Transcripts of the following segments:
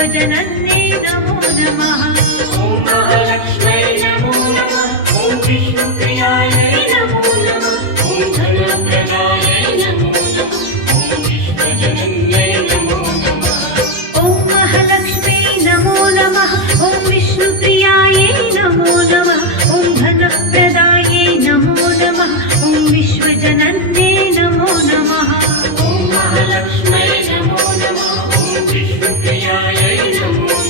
विश्वजनन्ये नमो नमः। ॐ महालक्ष्म्यै नमो नमः। ॐ विष्णुप्रियायै नमो नमः। ॐ धनप्रदायै नमो नमः। ॐ विश्वजनन्यै नमो नमः। ॐ महालक्ष्म्यै नमो नमः। ॐ विष्णुप्रियायै नमो नमः। ॐ धनप्रदायै नमो नमः। ॐ विश्वजनन्ये नमो नमः। ॐ महालक्ष्म्यै नमो नमः। ॐ विष्णुप्रियायै नमो नमः।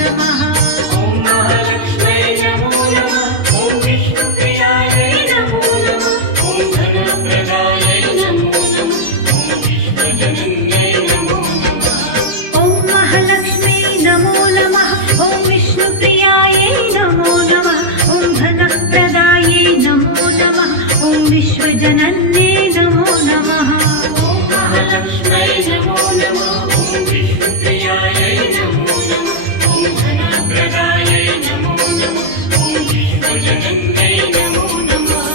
नमः ॐ महालक्ष्म्यै नमो नमः ॐ विष्णुप्रियायै नमो नमः ॐ धनप्रदायै नमो नमः ॐ विश्वजनन्यै नमो नमः ॐ महालक्ष्म्यै नमो नमः ॐ विष्णुप्रियायै नमो नमः ॐ धनप्रदायै नमो नमः ॐ विश्वजनन्यै नमो नमः ॐ महालक्ष्म्यै नमो नमः ॐ विष्णुप्रियायै नमो नमः ॐ धनप्रदायै नमो नमः ॐ विश्वजनन्यै नमो नमः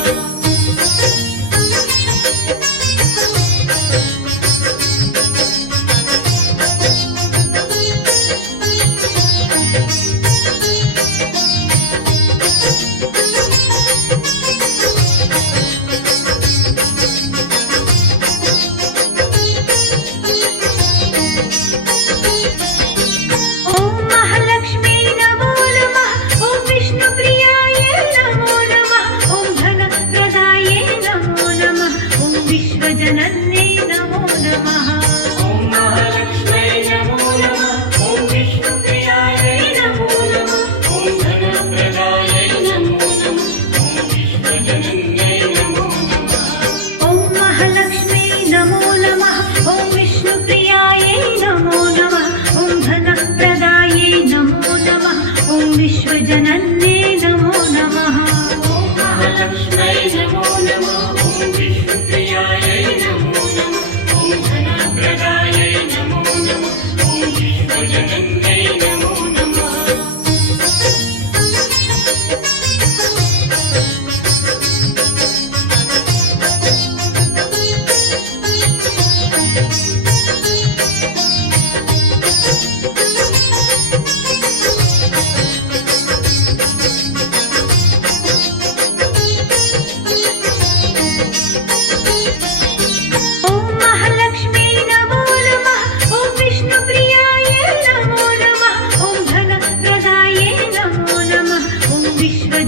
जनन्यै नमो नमः ॐ महालक्ष्म्यै नमो नमः ॐ विष्णुप्रियायै नमो नमः ॐ धनप्रदायै नमो नमः ॐ विश्वजनन्यै नमो नमः ॐ महालक्ष्म्यै नमो नमः ॐ विष्णुप्रियायै नमो नमः ॐ धनप्रदायै नमो नमः ॐ विश्वजनन्यै नमो नमः ॐ महालक्ष्म्यै नमो नमः ॐ विष्णुप्रियायै नमो नमः ॐ धनप्रदायै नमो नमः ॐ विश्वजनन्यै नमो नमः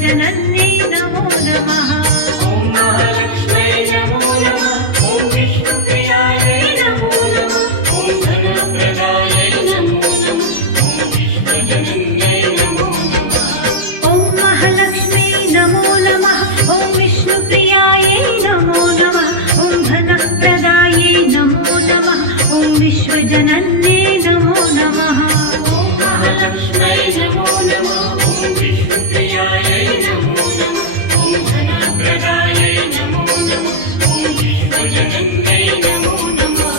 जनन्यै नमो नमः ॐ महालक्ष्म्यै नमो नमः ॐ विष्णुप्रियायै नमो नमः ॐ धनप्रदायै नमो नमः ॐ विश्वजनन्यै नमो नमः ॐ महालक्ष्म्यै नमो नमः ॐ विष्णुप्रियायै नमो नमः ॐ धनप्रदायै नमो नमः ॐ विश्वजनन्यै नमो नमः ॐ महालक्ष्म्यै नमो नमः ॐ विष्णुप्रियायै नमो नमः ॐ धनप्रदायै नमो नमः ॐ विश्वजनन्यै नमो नमः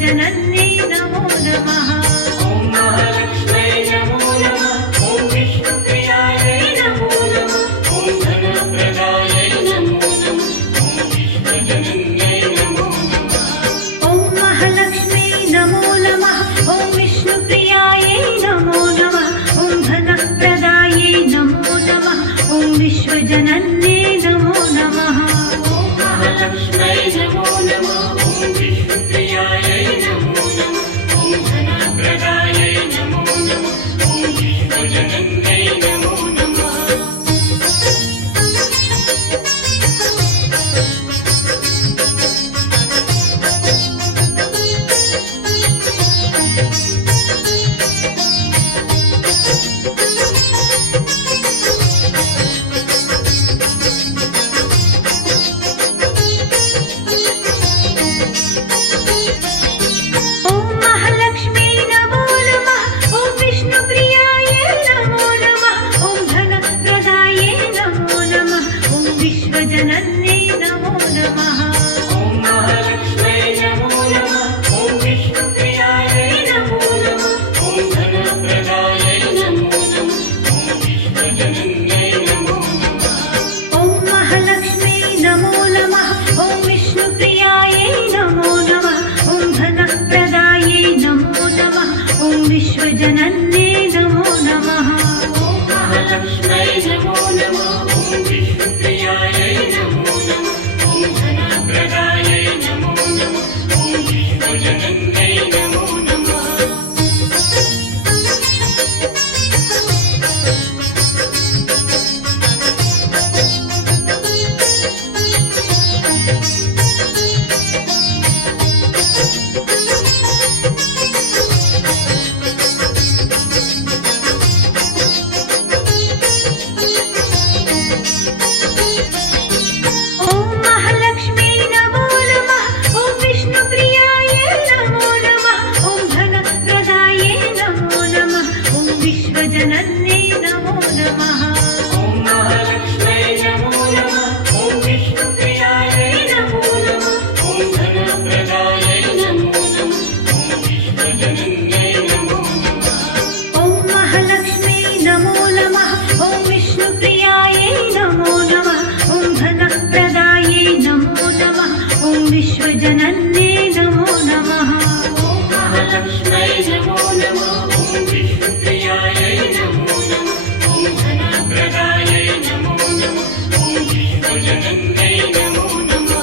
जनन्यै नमो नमः ॐ महालक्ष्म्यै नमो नमः ॐ विष्णुप्रियायै नमो नमः ॐ धनप्रदायै नमो नमः ॐ विश्वजनन्यै नमो नमः ॐ महालक्ष्म्यै नमो नमः ॐ विष्णुप्रियायै नमो नमः ॐ धनप्रदायै नमो नमः ॐ विश्वजनन्यै नमो नमः ॐ महालक्ष्म्यै नमो नमः ॐ विष्णुप्रियायै नमो नमः ॐ धनप्रदायै ॐ विश्वजनन्ये नमो नमः ॐ महालक्ष्म्यै नमो नमः ॐ विष्णुप्रियायै नमो नमः ॐ धनप्रदायै नमो नमः ॐ विश्वजनन्यै नमो नमः जनन्ये नमो नमः ॐ महालक्ष्म्यै नमो नमः ॐ विष्णुप्रियायै नमो नमः ॐ धनप्रदायै नमो नमः ॐ विश्वजनन्यै नमो नमः ॐ महालक्ष्म्यै नमो नमः ॐ विष्णुप्रियायै नमो नमः ॐ धनप्रदायै नमो नमः ॐ विश्वजनन्ये नमो नमः ॐ महालक्ष्म्यै नमो नमः ॐ विष्णुप्रियायै नमो नमः ॐ धनप्रदायै नमो नमः ॐ विश्वजनन्यै नमो नमः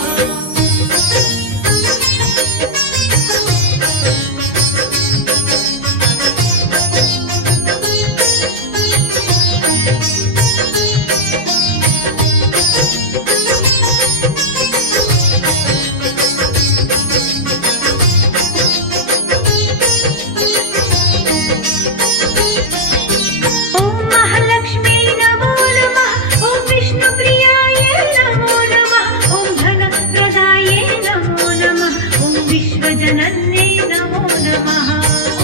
जनन्ये नमो नमः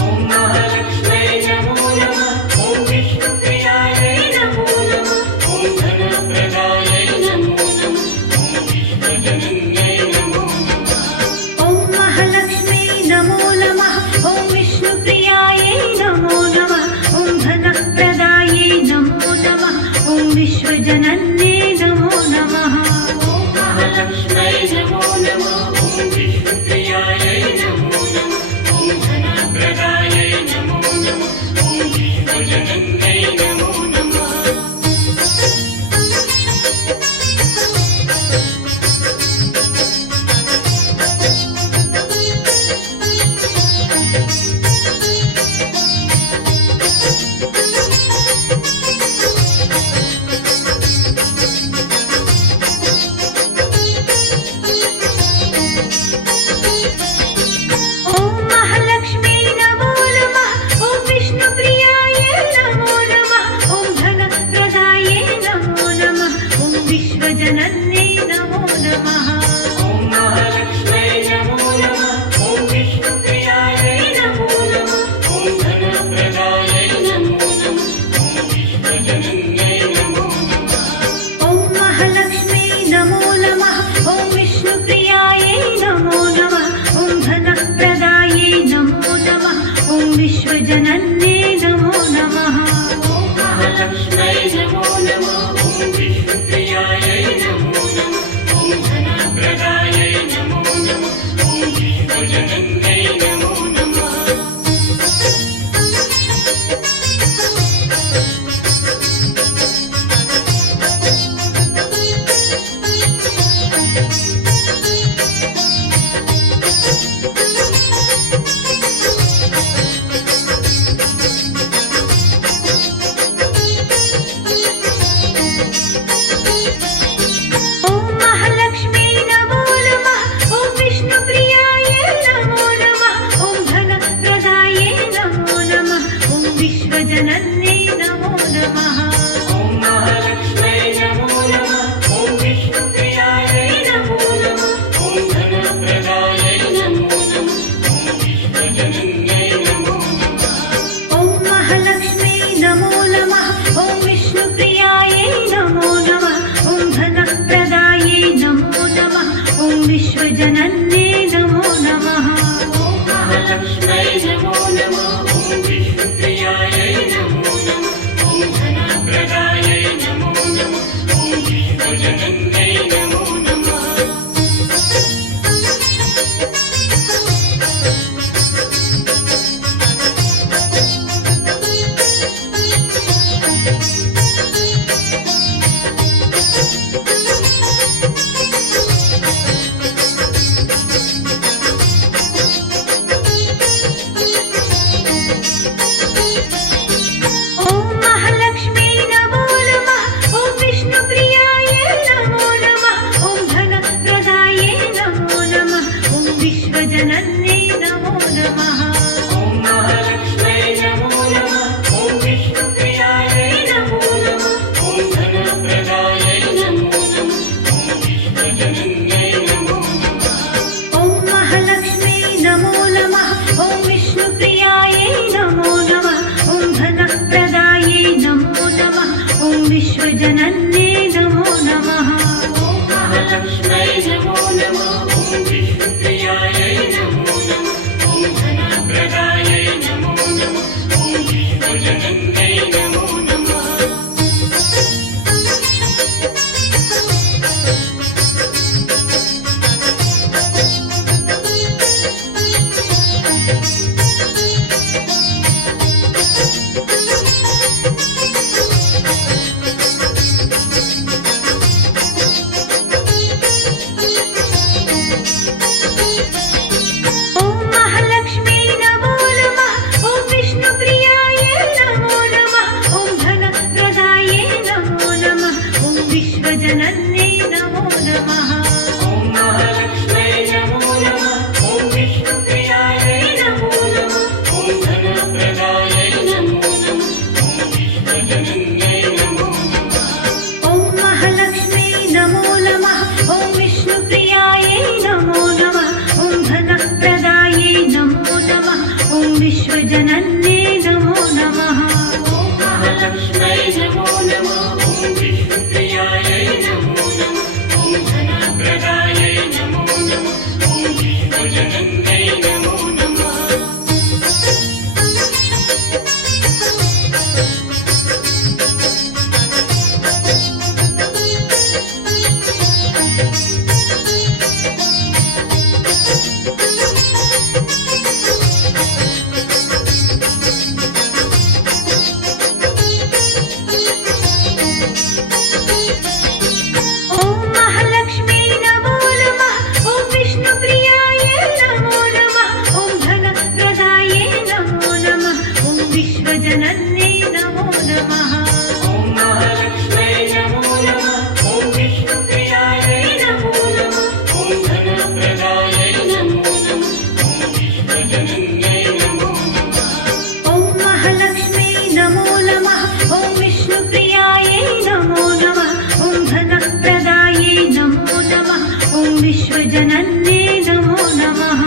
ॐ महालक्ष्म्यै नमो नमः ॐ विष्णुप्रियायै नमो नमः ॐ धनप्रदायै नमो नमः ॐ विश्वजनन्यै नमो नमः ॐ महालक्ष्म्यै नमो नमः ॐ विष्णुप्रियायै नमो नमः ॐ धनप्रदायै नमो नमः ॐ विश्वजनन्ये नमो नमः ॐ महालक्ष्म्यै नमो नमः ॐ विष्णुप्रियायै नमो नमः ॐ धनप्रदायै नमो नमः ॐ विश्वजनन्यै नमो नमः जनन्ये नमो नमः ॐ महालक्ष्म्यै नमो नमः ॐ विष्णुप्रियायै नमो नमः ॐ धनप्रदायै नमो नमः ॐ विश्वजनन्यै नमो नमः ॐ महालक्ष्म्यै नमो नमः ॐ विष्णुप्रियायै नमो नमः ॐ धनप्रदायै नमो नमः ॐ विश्वजनन्ये नमो नमः ॐ महालक्ष्म्यै नमो नमः ॐ विष्णुप्रियायै नमो नमः ॐ धनप्रदायै नमो नमः ॐ विश्वजनन्यै नमो नमः विश्वजनन्ये नमो नमः। ॐ महालक्ष्म्यै नमो नमः। ॐ विष्णुप्रियायै नमो नमः। ॐ धनप्रदायै नमो नमः। ॐ विश्वजनन्यै नमो नमः। विश्वजनन्ये नमो नमः। ॐ महालक्ष्म्यै नमो नमः। ॐ विष्णुप्रियायै नमो नमः। ॐ धनप्रदायै नमो नमः। ॐ विश्वजनन्यै नमो नमः। विश्वजनन्ये नमो नमः। ॐ महालक्ष्म्यै नमो नमः। ॐ विष्णुप्रियायै नमो नमः। ॐ धनप्रदायै नमो नमः। ॐ विश्वजनन्यै नमो नमः। ॐ महालक्ष्म्यै नमो नमः। ॐ विष्णुप्रियायै नमो नमः। ॐ धनप्रदायै नमो नमः। ॐ विश्वजनन्ये नमो नमः। ॐ महालक्ष्म्यै नमो नमः। ॐ विष्णुप्रियायै नमो नमः। ॐ धनप्रदायै नमो नमः। ॐ विश्वजनन्यै नमो नमः। विश्वजनन्ये नमो नमः।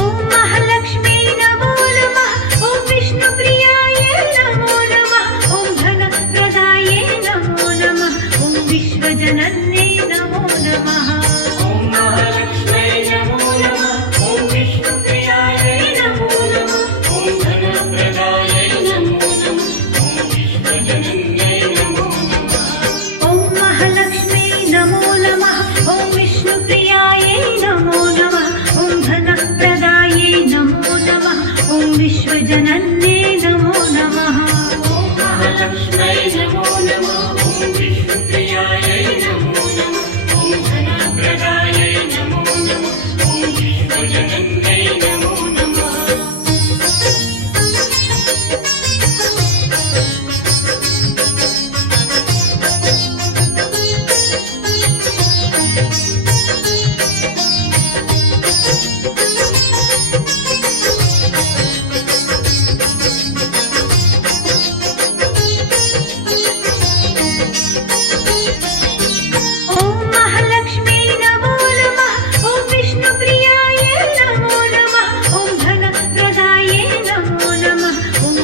ॐ महालक्ष्म्यै नमो नमः। ॐ विष्णुप्रियायै नमो नमः। ॐ धनप्रदायै नमो नमः। ॐ विश्वजनन्यै नमो नमः। ॐ महालक्ष्म्यै नमो नमः। ॐ विष्णुप्रियायै नमो नमः। ॐ धनप्रदायै नमो नमः। ॐ विश्वजनन्ये नमो नमः। ॐ महालक्ष्म्यै नमो नमः। ॐ विष्णुप्रियायै नमो नमः। ॐ धनप्रदायै नमो नमः। ॐ विश्वजनन्यै नमो नमः।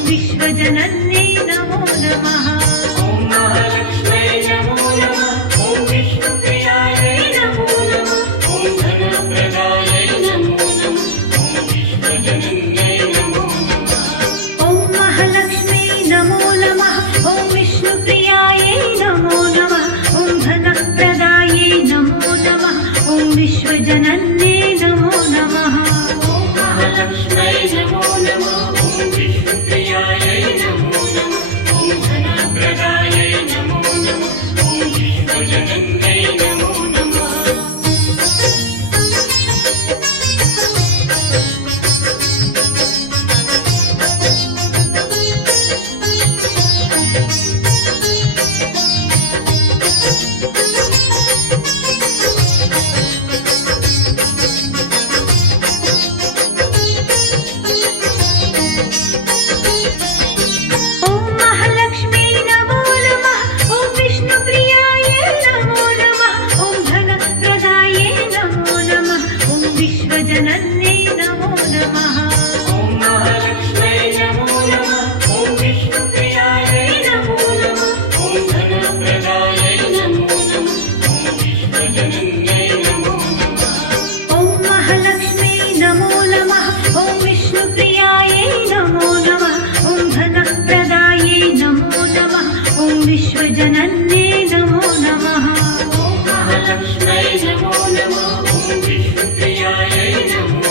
विश्वजनन्ये नमो नमः। ॐ महालक्ष्म्यै नमो नमः। ॐ विष्णुप्रियायै नमो नमः। ॐ धनप्रदायै नमो नमः। ॐ विश्वजनन्यै नमो नमः। ॐ महालक्ष्म्यै नमो नमः। ॐ विष्णुप्रियायै नमो नमः। ॐ धनप्रदायै नमो नमः। ॐ विश्वजनन्ये नमो नमः। ॐ महालक्ष्म्यै नमो नमः। ॐ विष्णुप्रियायै नमो नमः। ॐ धनप्रदायै नमो नमः। ॐ विश्वजनन्यै नमो नमः। विश्वजनन्यै नमो नमः ॐ महालक्ष्म्यै नमो नमः ॐ विष्णुप्रियायै नमो नमः ॐ धनप्रदायै नमो नमः ॐ विश्वजनन्यै नमो नमः ॐ महालक्ष्मी नमो नमः ॐ विष्णुप्रियायै नमो नमः ॐ धनप्रदायै नमो नमः ॐ विश्वजनन्यै नमो नमः ॐ महालक्ष्म्यै नमो नमः ॐ विष्णुप्रियायै नमो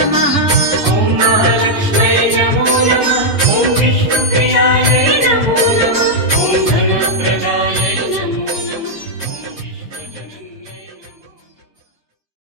नमः